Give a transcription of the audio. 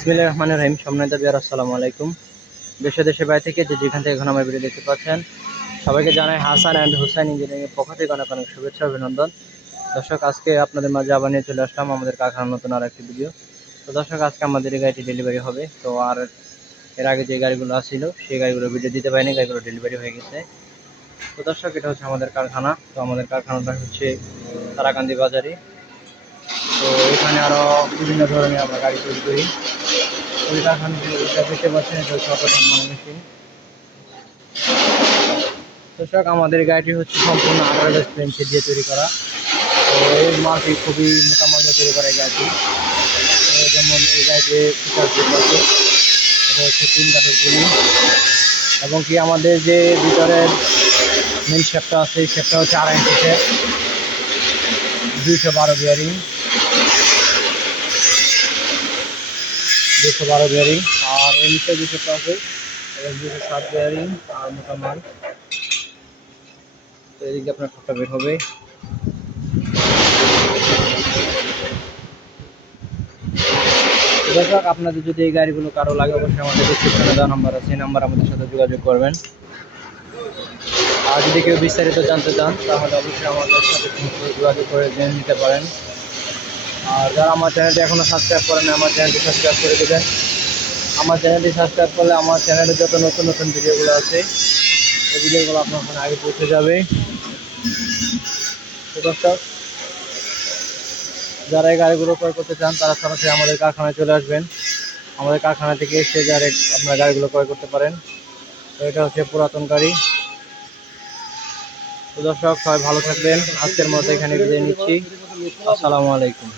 বিসমিল্লাহির রহমানির রহিম। সম্মানিত ভিউয়ার, আসসালামু আলাইকুম। দেশে দেশে বাইরে থেকে যেখান থেকে এখন আমার ভিডিও দেখতে পাচ্ছেন, সবাইকে জানাই হাসান অ্যান্ড হুসাইন ইঞ্জিনিয়ারিংয়ের পক্ষ থেকে অনেক অনেক শুভেচ্ছা অভিনন্দন। দর্শক, আজকে আপনাদের মাঝে আবার নিয়ে চলে আসলাম আমাদের কারখানার নতুন আর একটি ভিডিও। তো দর্শক, আজকে আমাদের এই গাড়িটি ডেলিভারি হবে। তো আর এর আগে যে গাড়িগুলো আসছিল সেই গাড়িগুলো ভিডিও দিতে পারিনি, গাড়িগুলো ডেলিভারি হয়ে গেছে। তো দর্শক, এটা হচ্ছে আমাদের কারখানা। তো আমাদের কারখানাটা হচ্ছে তারাকান্দি বাজারে। তো এখানে আরও বিভিন্ন ধরনের আমরা গাড়ি তৈরি করি। ওই কারখানা দেখতে পাচ্ছেন, এটা হচ্ছে অটো ধানমন্ডা মেশিন। দর্শক, আমাদের গাড়িটি হচ্ছে সম্পূর্ণ 18 ইঞ্চি দিয়ে তৈরি করা। তো এই মালটি খুবই মোটা মাল দিয়ে তৈরি করা এই গাড়িটি। যেমন এই গাড়িতে ফিচার্স আছে, এটা হচ্ছে 3 কাঠের গুলি, এবং কি আমাদের যে ভিতরের মেন শেপটা আছে এই শেপটা হচ্ছে 2.5 ইঞ্চিতে, 212 বিয়ারিং, 212 বিয়ারিং। আর এর নিচে যে শেপটা আছে এটা 207 বিয়ারিং আর মোটা মাল। তো এদিকে আপনার ঠোঁটটা বের হবে। দর্শক, আপনাদের যদি এই গাড়িগুলো কারো লাগে, অবশ্যই আমাদের ডিসক্রিপশনে দেওয়া নাম্বার আছে, এই নাম্বার আমাদের সাথে যোগাযোগ করবেন। আর যদি কেউ বিস্তারিত জানতে চান তাহলে অবশ্যই আমাদের সাথে যোগাযোগ করে জেনে নিতে পারেন। আর যারা আমার চ্যানেলটি এখনও সাবস্ক্রাইব করেন, আমার চ্যানেলটি সাবস্ক্রাইব করে দেবেন। আমার চ্যানেলটি সাবস্ক্রাইব করলে আমার চ্যানেলে যত নতুন নতুন ভিডিওগুলো আছে এই ভিডিওগুলো আপনার ওখানে আগে পৌঁছে যাবে। তো দর্শক, যারা এই গাড়িগুলো ক্রয় করতে চান তারা সরাসরি আমাদের কারখানায় চলে আসবেন। আমাদের কারখানা থেকে এসে ডাইরেক্ট আপনারা গাড়িগুলো ক্রয় করতে পারেন। তো এটা হচ্ছে পুরাতন গাড়ি। তো দর্শক, সবাই ভালো থাকবেন। আজকের মতো এখানে বিদায় নিচ্ছি। আসসালামু আলাইকুম।